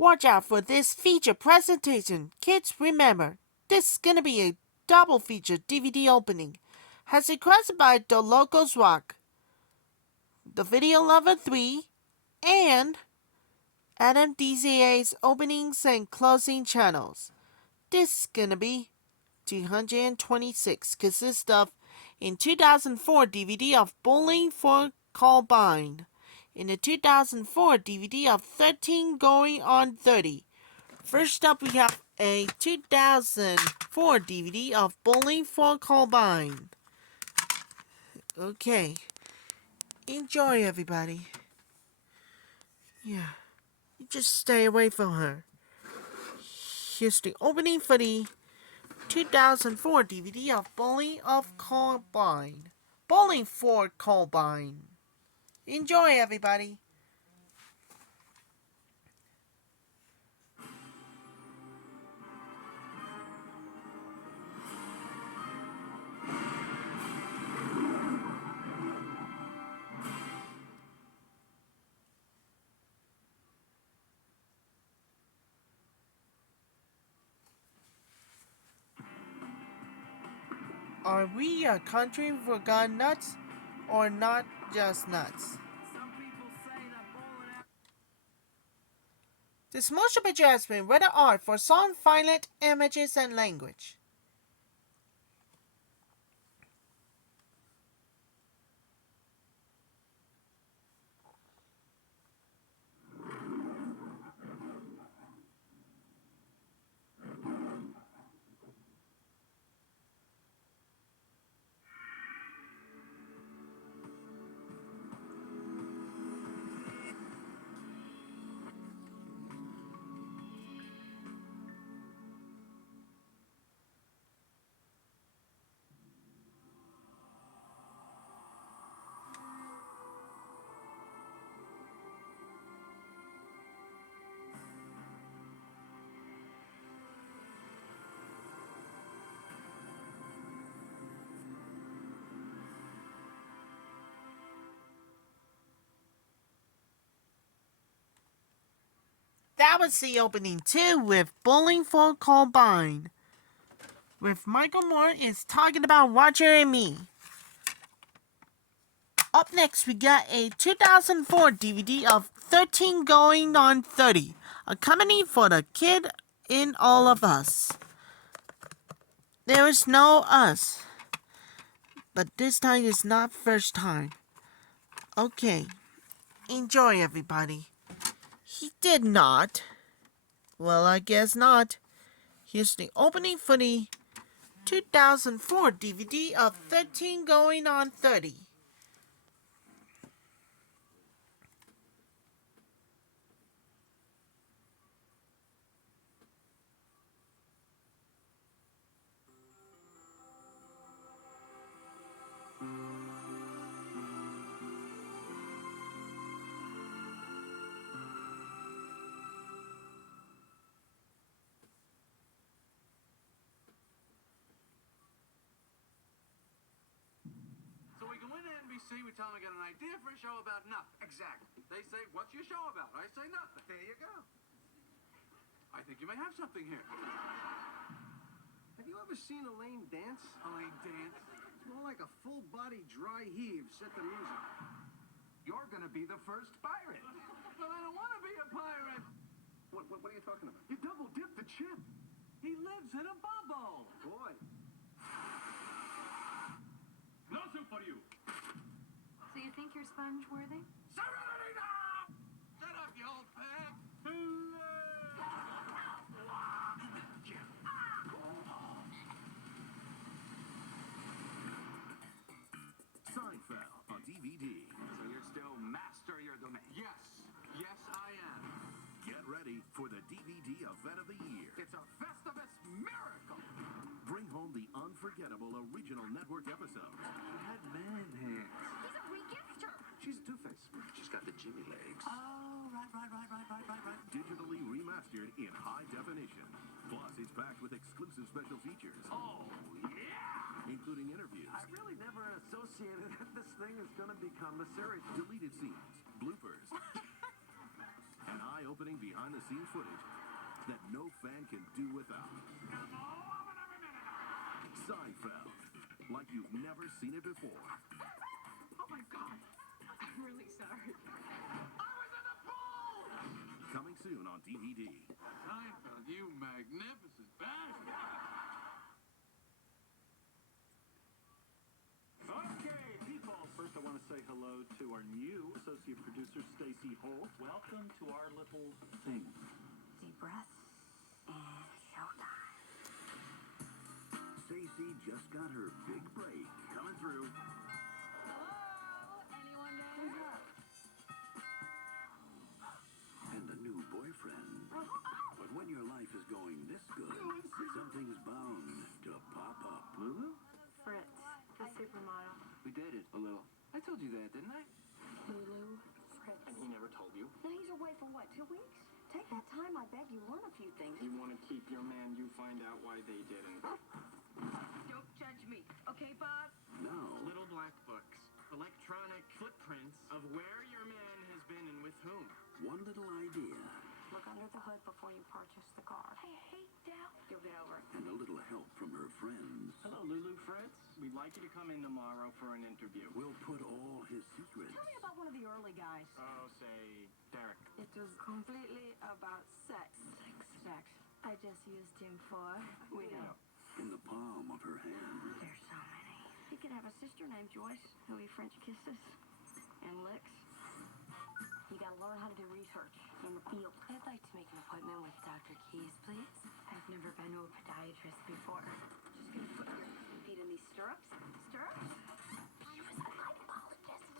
Watch out for this feature presentation. Kids, remember, this is gonna be a double feature DVD opening. As requested by TheLogosRock, the Video Lover 3, and Adam DeZayas openings and closing channels. This is gonna be 226, consists of in 2004 DVD of Bowling for Columbine, in the 2004 DVD of 13 Going on 30. First up, we have a 2004 DVD of Bowling for Columbine. Okay, enjoy, everybody. Yeah, you just stay away from her. Here's the opening for the 2004 DVD of Bowling of Columbine. Bowling for Columbine. Enjoy, everybody. Are we a country for gun nuts, or not just nuts? This motion picture has been rated R for sound, violent images, and language. That was the opening too, with Bowling for Columbine, with Michael Moore is talking about Roger and me. Up next, we got a 2004 DVD of 13 Going on 30, a comedy for the kid in all of us. There is no us, but this time is not first time. Okay, enjoy, everybody. He did not. Well, I guess not. Here's the opening for the 2004 DVD of 13 Going on 30. We tell them I got an idea for a show about nothing. Exactly. They say, what's your show about? I say nothing. There you go. I think you may have something here. Have you ever seen Elaine dance? Elaine dance? It's more like a full-body dry heave set to music. You're going to be the first pirate. Well, I don't want to be a pirate. What are you talking about? You double-dipped the chip. He lives in a bubble. Boy. No soup for you. So you think you're sponge worthy? Serenity now! Shut up, you old pig! Seinfeld on DVD. So you're still master your domain? Yes. Yes, I am. Get ready for the DVD event of the year. It's a Festivus miracle! Bring home the unforgettable original network episodes. He had man hands. He's a regifter. She's a two-face. She's got the Jimmy legs. Oh, right. Digitally remastered in high definition. Plus, it's packed with exclusive special features. Oh, yeah! Including interviews, I really never associated that this thing is going to become a series. deleted scenes, bloopers, and eye-opening award-winning behind-the-scenes footage that no fan can do without. Seinfeld, like you've never seen it before. Oh my God. I'm really sorry. Coming soon on DVD. Seinfeld, you magnificent bastard. Okay, people. First, I want to say hello to our new associate producer, Stacy Holt. Welcome to our little thing. Deep breath. And showtime. Stacy just got her big break. Coming through. Hello? Anyone there? And a new boyfriend. But when your life is going this good, something's bound to pop up. Lulu? Fritz, the supermodel. We dated a little. I told you that, didn't I? Lulu, Fritz. And he never told you? Now he's away for what, 2 weeks? Take that time, I beg you, learn a few things. You want to keep your man, you find out why they didn't. Don't judge me, okay, Bob? Now, Little black books. Electronic footprints of where your man has been and with whom. one little idea Look under the hood before you purchase the car. I hate doubt. You'll get over it. and a little help from her friends Hello, Lulu Fritz. We'd like you to come in tomorrow for an interview. will put all his secrets Tell me about one of the early guys. Oh, say, Derek. It was completely about sex. Sex. I just used him for, we know. in the palm of her hand. There's so many. He could have a sister named Joyce who he French kisses and licks. You gotta learn how to do research in the field. I'd like to make an appointment with Dr. Keys, please. I've never been to a podiatrist before. Just gonna put your feet in these stirrups. Stirrups? She was a gynecologist.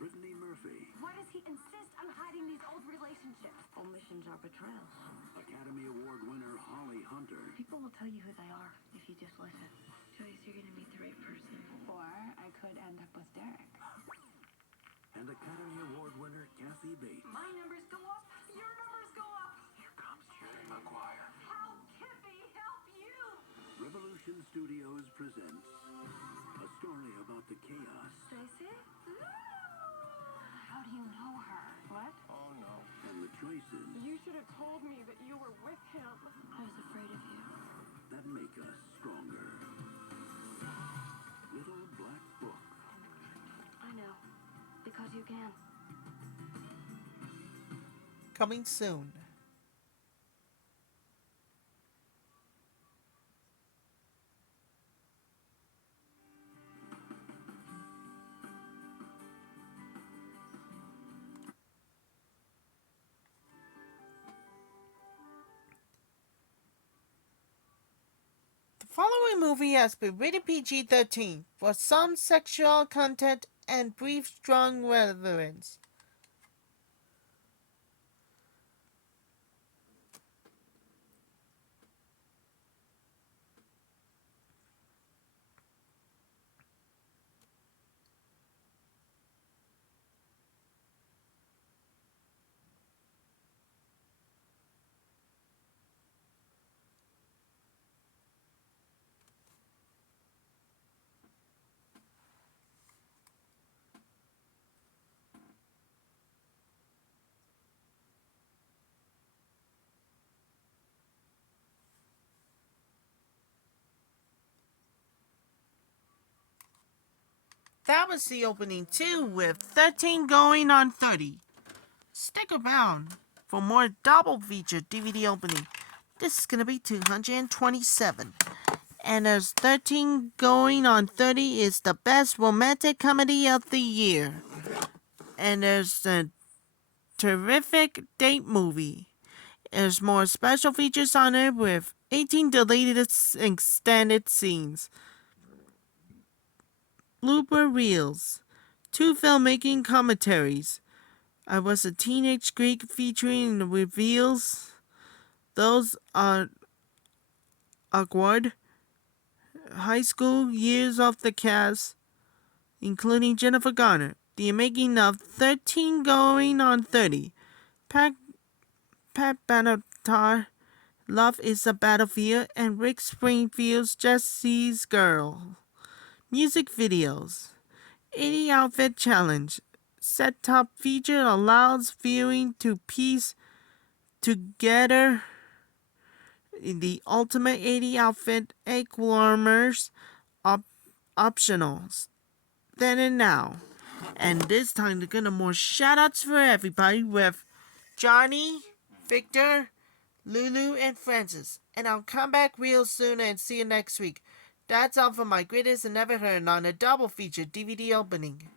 Brittany Murphy, Why does he insist on hiding these old relationships? Omissions are betrayals. Academy Award winner Holly Hunter, People will tell you who they are if you just listen. Joyce, you're gonna meet the right person. Or I could end up with Derek. and Academy Award winner Kathy Bates. My numbers go up, your numbers go up. Here comes Jerry Maguire. Help, Kippy, help you! Revolution Studios presents a story about the chaos Tracy? How do you know her? What? Oh, no. and the choices You should have told me that you were with him. I was afraid of you. that make us stronger. Little Black Book. I know. Because you can. Coming soon. The following movie has been rated PG-13 for some sexual content and brief strong relevance. That was the opening too, with 13 going on 30. Stick around for more double feature DVD opening. This is gonna be 227. And there's 13 going on 30 is the best romantic comedy of the year. And there's the terrific date movie. There's more special features on it with 18 deleted extended scenes, blooper reels, 2 filmmaking commentaries. I Was a Teenage Greek featuring the reveals. Those are awkward high school years of the cast, including Jennifer Garner. The making of 13 going on 30. Pat Benatar, Love is a Battlefield, and Rick Springfield's Jesse's Girl. Music videos. 80 Outfit Challenge. set-top feature allows viewing to piece together in the Ultimate 80 outfit, egg warmers, optionals. Then and now. And this time, they're gonna more shoutouts for everybody with Johnny, Victor, Lulu, and Francis. And I'll come back real soon and see you next week. That's all for my greatest and never heard on a double feature DVD opening.